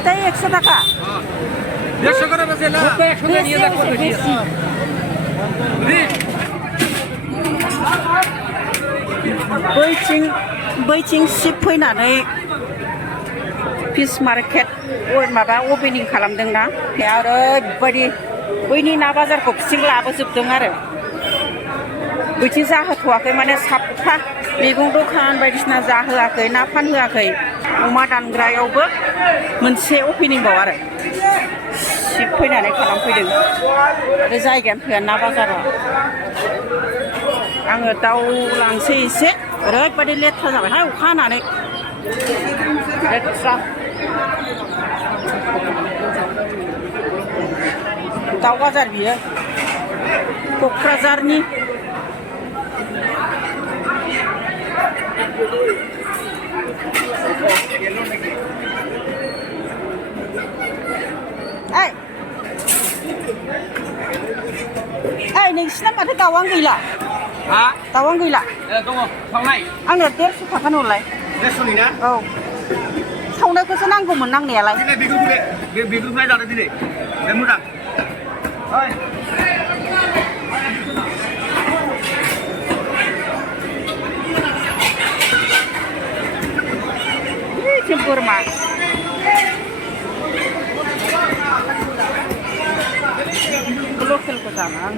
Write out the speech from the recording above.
এটাই 100 টাকা 150 করে বেচে না 100 টাকা নিয়ে যাক বেশি बैथिं शिप फैनानै फिश मार्केट माबा अपेनिं खालामदोंना ओरैबायदि बैनि ना बाजारखौ बिथिं लाबोजोबदों आरो बैथिं जाहोथ'वाखै माने साफा मैगं दखान बायदिसिना जाहोआखै ना फानहोआखै अमा दानग्रायावबो मोनसे अपेनिंबाव आरो शिप फैनानै खालामफैदों आरो जायगायानो थोआ ना बाजाराव आङो दाउ लांसै एसे ओरैबायदि लेथ्रा जाबायहाय अखा हानानै लेथ्रा दाउ बाजार बियो क'क्राझारनि नोंसिना माथो दाउआनो गैला हा दाउआनो गैला दङ सावनाय आंनो 150 थाखानि हरलाय 150 नि ना औ सावनायखौसो नांगौमोन नांनायालाय दिनै बेगुरखौलाय जादो दिनै बे मोजां ओइ बोरमा लकेलखौ जाना आं